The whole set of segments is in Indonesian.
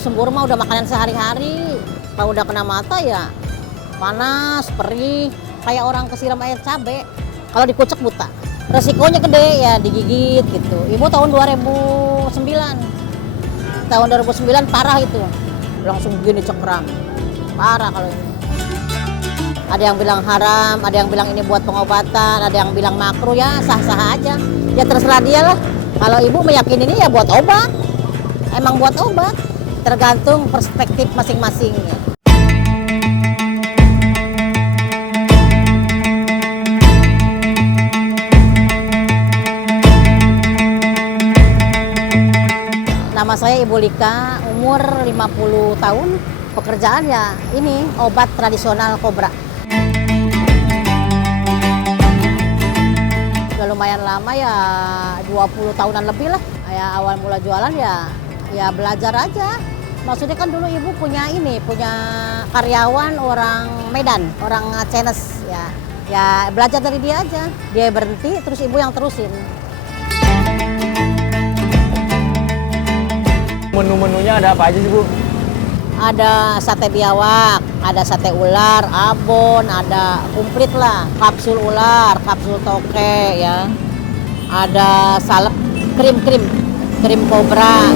disembur mah udah makanan sehari-hari. Kalau udah kena mata ya panas, perih, kayak orang kesiram air cabai. Kalau dikucek buta. Resikonya gede ya digigit gitu. Ibu tahun 2009. Tahun 2009 parah itu. Langsung gini cekram. Parah kalau ini. Ada yang bilang haram, ada yang bilang ini buat pengobatan, ada yang bilang makruh, ya sah-sah aja. Ya terserah dia lah. Kalau ibu meyakini ini ya buat obat. Emang buat obat. Tergantung perspektif masing-masing ya. Nama saya Ibu Lika, umur 50 tahun. Pekerjaan ya ini obat tradisional kobra. Udah lumayan lama ya, 20 tahunan lebih lah. Ya awal mula jualan ya belajar aja. Maksudnya kan dulu ibu punya karyawan orang Medan, orang Cenes ya. Ya belajar dari dia aja. Dia berhenti terus ibu yang terusin. Menu-menunya ada apa aja sih, Bu? Ada sate biawak, ada sate ular, abon, ada komplit lah. Kapsul ular, kapsul toke ya. Ada salep krim kobra,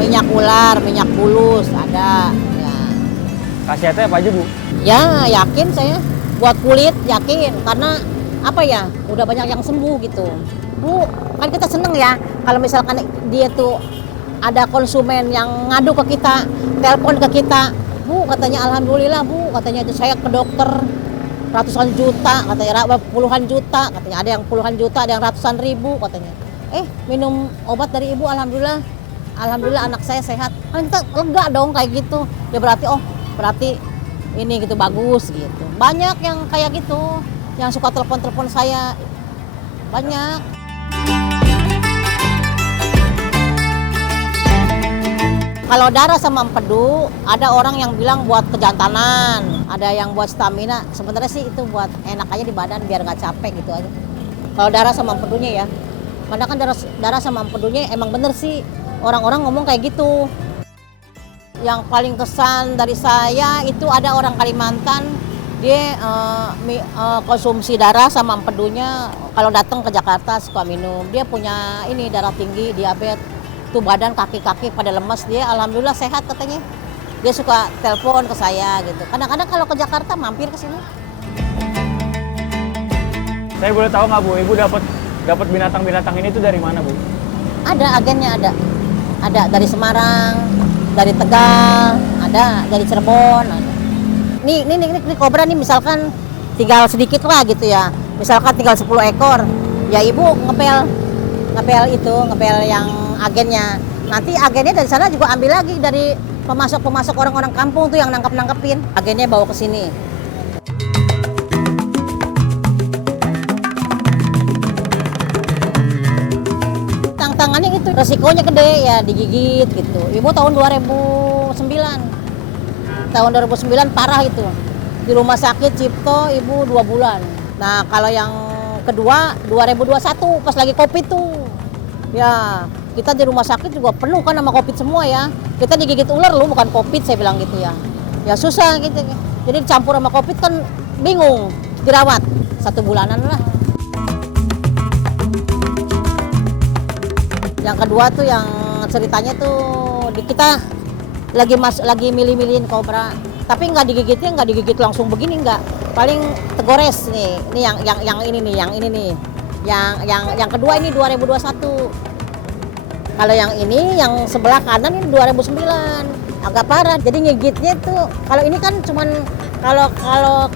minyak ular, minyak bulus, ada ya. Khasiatnya apa aja, Bu? Ya yakin saya, buat kulit yakin, karena apa ya, udah banyak yang sembuh gitu. Bu, kan kita seneng ya, kalau misalkan dia tuh ada konsumen yang ngadu ke kita, telepon ke kita, Bu katanya alhamdulillah Bu, katanya itu saya ke dokter ratusan juta, katanya puluhan juta, katanya ada yang puluhan juta, ada yang ratusan ribu katanya. Minum obat dari ibu alhamdulillah anak saya sehat. Kan kita lega dong kayak gitu. Ya berarti ini gitu bagus gitu. Banyak yang kayak gitu, yang suka telepon saya. Banyak. Kalau darah sama empedu, ada orang yang bilang buat kejantanan, ada yang buat stamina. Sebenarnya sih itu buat enak aja di badan biar nggak capek gitu aja. Kalau darah sama empedunya ya, karena kan darah sama empedunya emang bener sih. Orang-orang ngomong kayak gitu. Yang paling kesan dari saya itu ada orang Kalimantan, dia konsumsi darah sama empedunya. Kalau datang ke Jakarta suka minum. Dia punya ini darah tinggi, diabetes. Tuh badan kaki-kaki pada lemes, dia alhamdulillah sehat katanya. Dia suka telepon ke saya gitu. Kadang-kadang kalau ke Jakarta mampir ke sini. Saya boleh tahu nggak, Bu, Ibu dapat binatang-binatang ini tuh dari mana, Bu? Ada agennya, ada dari Semarang, dari Tegal, ada dari Cirebon. Ada. Nih kobra nih misalkan tinggal sedikit lah gitu ya. Misalkan tinggal 10 ekor, ya ibu ngepel yang agennya. Nanti agennya dari sana juga ambil lagi dari pemasok orang-orang kampung tuh yang nangkepin. Agennya bawa ke sini. Tantangannya itu resikonya gede ya digigit gitu. Ibu tahun 2009. Tahun 2009 parah itu. Di rumah sakit Cipto ibu 2 bulan. Nah, kalau yang kedua 2021 pas lagi Covid tuh. Ya, kita di rumah sakit juga penuh kan sama Covid semua ya. Kita digigit ular lu bukan Covid saya bilang gitu ya. Ya susah gitu. Jadi dicampur sama Covid kan bingung. Dirawat 1 bulanan lah. Yang kedua tuh yang ceritanya tuh kita lagi milih-milihin kobra. Tapi nggak digigit langsung begini nggak. Paling tegores nih. Ini yang ini nih. Yang kedua ini 2021. Kalau yang ini, yang sebelah kanan ini 2009. Agak parah. Jadi ngigitnya tuh, kalau ini kan cuman kalau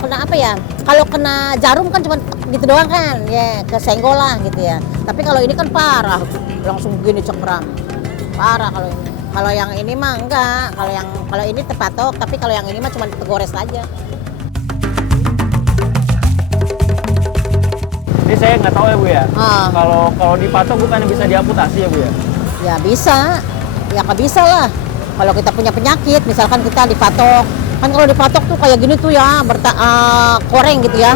kena apa ya? Kalau kena jarum kan cuman gitu doang kan, ya kesenggol lah gitu ya. Tapi kalau ini kan parah, langsung begini cekram. Parah kalau ini. Kalau yang ini mah enggak. Kalau ini terpatok, tapi kalau yang ini mah cuman tegores aja. Ini saya nggak tahu ya, Bu ya. Kalau dipatok bukannya bisa diamputasi ya, Bu ya? Ya bisa, ya nggak bisa lah. Kalau kita punya penyakit, misalkan kita dipatok, kan kalau dipatok tuh kayak gini tuh ya, koreng gitu ya.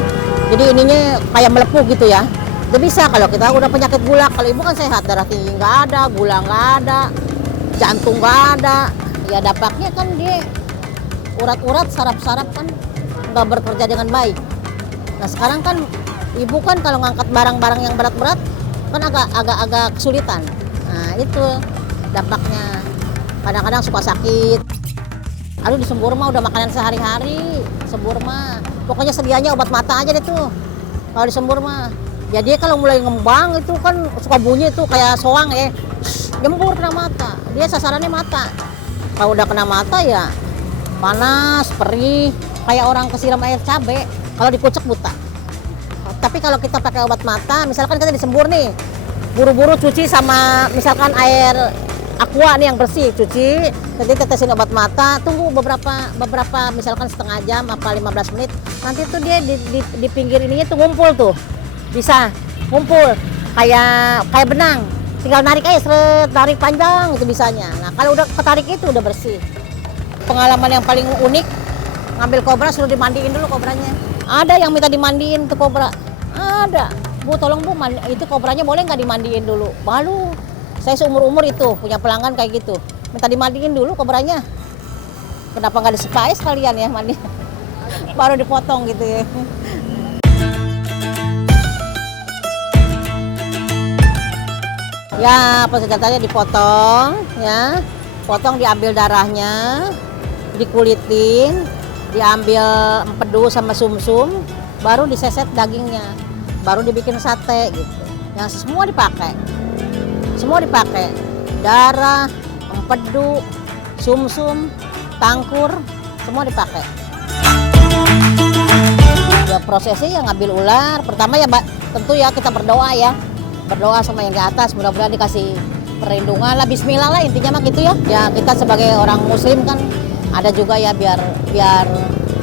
Jadi ininya kayak melepuh gitu ya. Itu bisa kalau kita udah penyakit gula. Kalau ibu kan sehat, darah tinggi nggak ada, gula nggak ada, jantung nggak ada. Ya dampaknya kan dia urat-urat, saraf-saraf kan nggak bekerja dengan baik. Nah sekarang kan ibu kan kalau ngangkat barang-barang yang berat-berat kan agak kesulitan. Nah itu dampaknya. Kadang-kadang suka sakit. Aduh di Sembur mah udah makanan sehari-hari. Sembur mah pokoknya sedianya obat mata aja deh tuh. Kalau di Sembur mah. Jadi kalau mulai ngembang itu kan suka bunyi tuh kayak soang ya. Jembur kena mata. Dia sasarannya mata. Kalau udah kena mata ya panas, perih, kayak orang kesiram air cabai. Kalau dikucek buta. Tapi kalau kita pakai obat mata, misalkan kita di Sembur nih, buru-buru cuci sama misalkan air aqua nih yang bersih, cuci, nanti tetesin obat mata, tunggu beberapa misalkan setengah jam apa 15 menit, nanti tuh dia di pinggir ininya tuh ngumpul tuh, bisa ngumpul kayak benang. Tinggal narik aja, seret, tarik panjang itu bisanya. Nah kalau udah ketarik itu udah bersih. Pengalaman yang paling unik, ngambil kobra suruh dimandiin dulu kobranya. Ada yang minta dimandiin tuh kobra. Ada. Bu tolong bu, itu kobranya boleh nggak dimandiin dulu? Malu. Saya seumur-umur itu punya pelanggan kayak gitu. Minta dimandiin dulu kobranya. Kenapa nggak disukai sekalian ya mandi? Baru dipotong gitu ya. Ya, senjatanya dipotong, ya, potong diambil darahnya, dikulitin, diambil empedu sama sumsum, baru diseset dagingnya, baru dibikin sate gitu. Yang semua dipakai, darah, empedu, sumsum, tangkur, semua dipakai. Ya prosesnya ya ngambil ular, pertama ya tentu ya kita berdoa ya. Berdoa sama yang di atas, mudah-mudahan dikasih perlindungan lah, bismillah lah intinya mah gitu ya. Ya kita sebagai orang muslim kan ada juga ya biar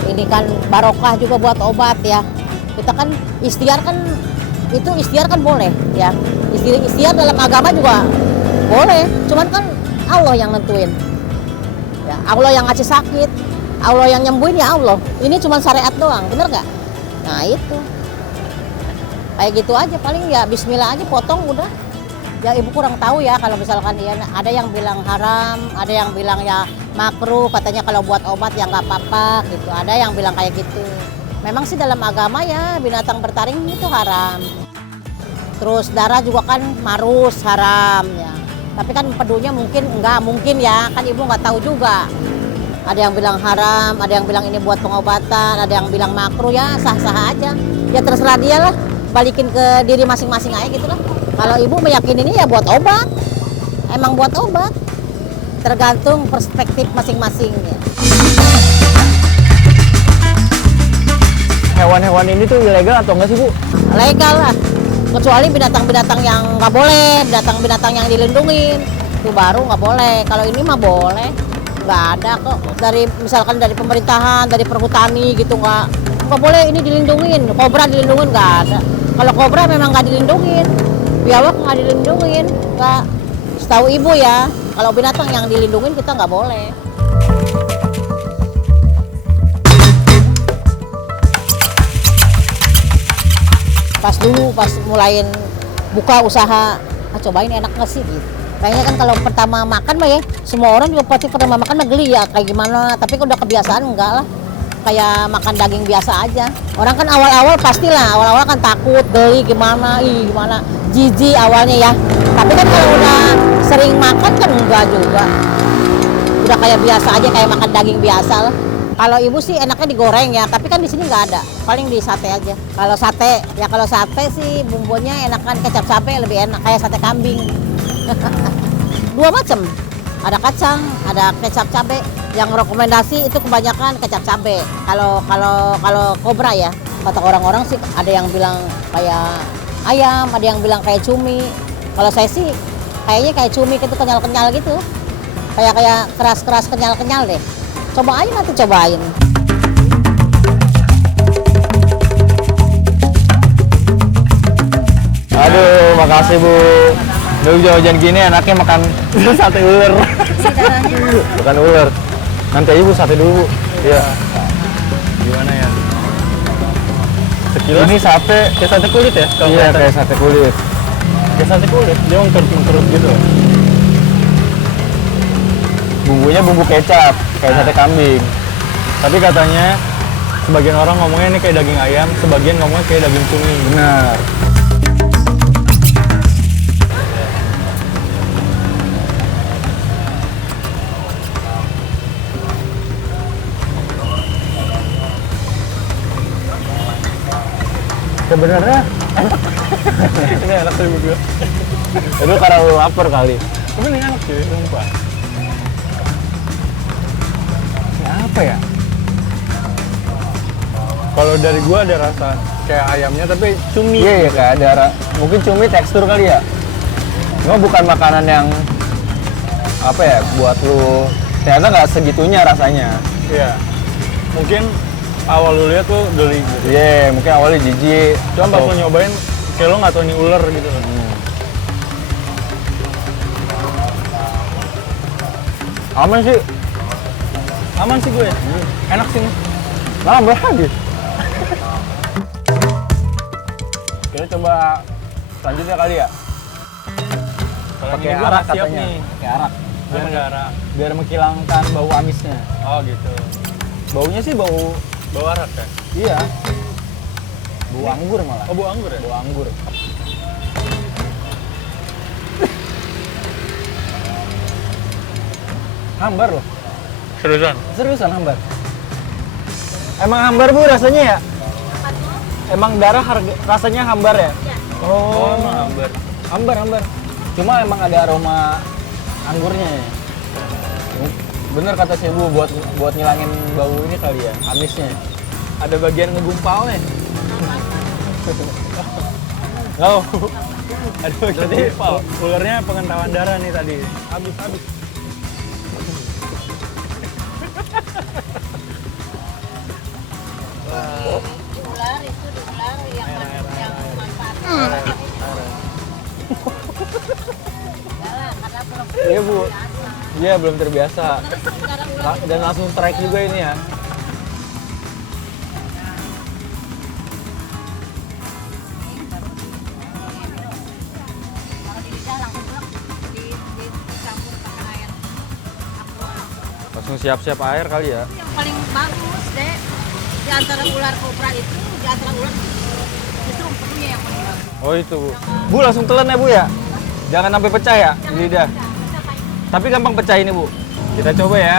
ini kan barokah juga buat obat ya. Kita kan ikhtiar kan boleh ya. Ikhtiar dalam agama juga boleh, cuman kan Allah yang nentuin. Ya, Allah yang ngasih sakit, Allah yang nyembuhin ya Allah. Ini cuma syariat doang, bener nggak? Nah itu. Kayak gitu aja, paling ya bismillah aja potong udah. Ya ibu kurang tahu ya kalau misalkan ya ada yang bilang haram, ada yang bilang ya makruh, katanya kalau buat obat ya nggak apa-apa gitu. Ada yang bilang kayak gitu. Memang sih dalam agama ya binatang bertaring itu haram. Terus darah juga kan marus haram ya. Tapi kan empedunya mungkin ya, kan ibu nggak tahu juga. Ada yang bilang haram, ada yang bilang ini buat pengobatan, ada yang bilang makruh ya sah-sah aja. Ya terserah dia lah. Balikin ke diri masing-masing aja gitu lah. Kalau ibu meyakini ini ya buat obat, emang buat obat, tergantung perspektif masing-masing ya. Hewan-hewan ini tuh ilegal atau enggak sih Bu? Legal lah, kecuali binatang-binatang yang nggak boleh, binatang-binatang yang dilindungin itu baru nggak boleh. Kalau ini mah boleh, nggak ada kok misalkan dari pemerintahan, dari perhutani gitu nggak boleh ini dilindungin, kobra dilindungin nggak ada. Kalau kobra memang nggak dilindungin, biawak nggak dilindungin, nggak. Setahu ibu ya, kalau binatang yang dilindungin kita nggak boleh. Pas mulain buka usaha, cobain enak nggak sih gitu. Kayaknya kan kalau pertama makan mah ya, semua orang juga pasti pertama makan mah geli ya kayak gimana. Tapi kalau udah kebiasaan enggak lah. Kayak makan daging biasa aja. Orang kan awal-awal pastilah, awal-awal kan takut, geli gimana, jijik awalnya ya. Tapi kan kalau udah sering makan kan enggak juga. Udah kayak biasa aja, kayak makan daging biasa lah. Kalau ibu sih enaknya digoreng ya, tapi kan di sini nggak ada. Paling di sate aja. Kalau sate sih bumbunya enakan kecap cabai lebih enak, kayak sate kambing. Dua macam. Ada kacang, ada kecap cabai. Yang rekomendasi itu kebanyakan kecap cabai. Kalau kobra ya, kata orang-orang sih ada yang bilang kayak ayam, ada yang bilang kayak cumi. Kalau saya sih kayaknya kayak cumi itu kenyal-kenyal gitu. Kayak keras-keras kenyal-kenyal deh. Coba aja nanti cobain. Aduh, makasih Bu. Dulu hujan gini enaknya makan sate ular. Bukan ular. Nanti aja Bu sate dulu. Iya. Gimana ya? Sekilas ini sate, kayak sate kulit ya? Iya, kayak sate kulit. Kayak sate kulit, dia ngkerut gitu. bumbunya bumbu kecap kayak sate kambing. Tapi katanya sebagian orang ngomongnya ini kayak daging ayam, sebagian ngomongnya kayak daging cumi. Benar. Sebenarnya ini enak sih gue. Itu karena lu lapar kali. Tapi ini enak sih, sumpah. Ini apa ya? Kalau dari gua ada rasa kayak ayamnya tapi cumi. Iya ya, kayak ada mungkin cumi tekstur kali ya. Cuma bukan makanan yang apa ya buat lu ternyata nggak segitunya rasanya. Iya. Mungkin awal lu lihat tuh geli gitu. Iya, mungkin awalnya jijik. Cuma pas lu nyobain kayak lu nggak tahu ini ular gitu. Aman sih gue. Enak sih. Nambah lagi. Kita coba selanjutnya kali ya. Pakai arak katanya. Pakai arak. Biar menghilangkan bau amisnya. Oh gitu. Baunya sih bau arak kan? Iya. Bau anggur malah. Oh, bau anggur ya? Bau anggur. Hambar loh. Seriusan hambar. Emang hambar Bu rasanya ya? Emang darah rasanya hambar ya? Iya. Oh, emang hambar. Hambar. Cuma emang ada aroma anggurnya ya. Bener kata si Bu buat ngilangin bau ini kali ya, amisnya. Ada bagian ngegumpalnya. Oh. Ada bagian ngegumpal. Ularnya pengentalan darah nih tadi. Habis. Ular itu ular yang manfaat. Iya Bu. Iya belum terbiasa. Dan langsung strike juga ini ya. Langsung siap-siap air kali ya. Yang paling bagus deh di antara ular kobra itu, di antara ular justru empunya yang paling bagus. Oh itu Bu. Bu langsung telan ya Bu ya? Jangan sampai pecah ya di lidah. Tapi gampang pecah ini Bu. Kita coba ya.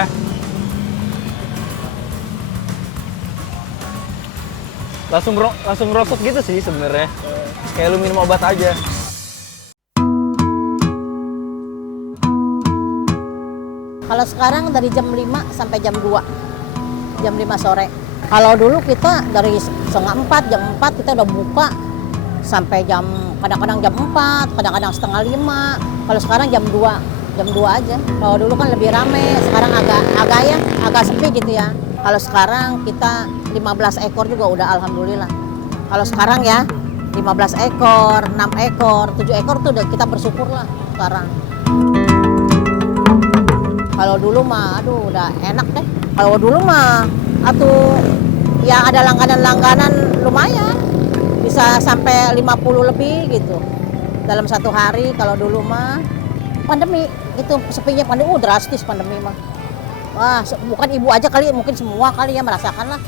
Langsung merosot gitu sih sebenarnya. Kayak lu minum obat aja. Kalau sekarang dari jam 5 sampai jam 2. Jam 5 sore. Kalau dulu kita dari setengah 4, jam 4 kita udah buka sampai kadang-kadang jam 4, kadang-kadang setengah 5. Kalau sekarang jam 2 aja. Kalau dulu kan lebih rame, sekarang agak sepi gitu ya. Kalau sekarang kita 15 ekor juga udah alhamdulillah. Kalau sekarang ya 15 ekor, 6 ekor, 7 ekor tuh udah kita bersyukur lah sekarang. Kalau dulu mah aduh udah enak deh. Kalau dulu mah ya ada langganan-langganan lumayan. Bisa sampai 50 lebih gitu. Dalam satu hari kalau dulu mah pandemi itu sepinya pandemi drastis pandemi mah. Wah, bukan ibu aja kali, mungkin semua kali ya merasakan lah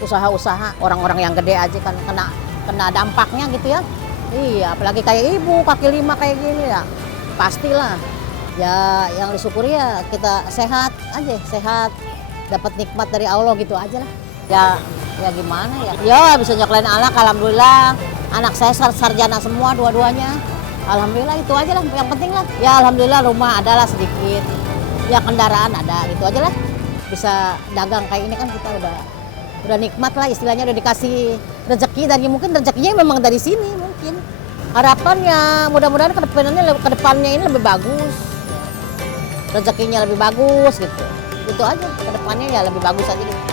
usaha-usaha orang-orang yang gede aja kan kena dampaknya gitu ya. Iya, apalagi kayak ibu kaki 5 kayak gini ya. Pastilah. Ya yang disyukuri ya kita sehat aja, sehat. Dapat nikmat dari Allah gitu aja lah. Ya gimana ya? Ya bisa nyekolahin anak, alhamdulillah. Anak saya sarjana semua dua-duanya. Alhamdulillah itu aja lah yang penting lah. Ya alhamdulillah rumah adalah sedikit. Ya kendaraan ada, itu aja lah. Bisa dagang kayak ini kan kita udah nikmat lah istilahnya, udah dikasih rezeki dan mungkin rezekinya memang dari sini mungkin. Harapannya mudah-mudahan kedepannya ini lebih bagus. Rezekinya lebih bagus gitu. Itu aja kedepannya ya lebih bagus aja gitu.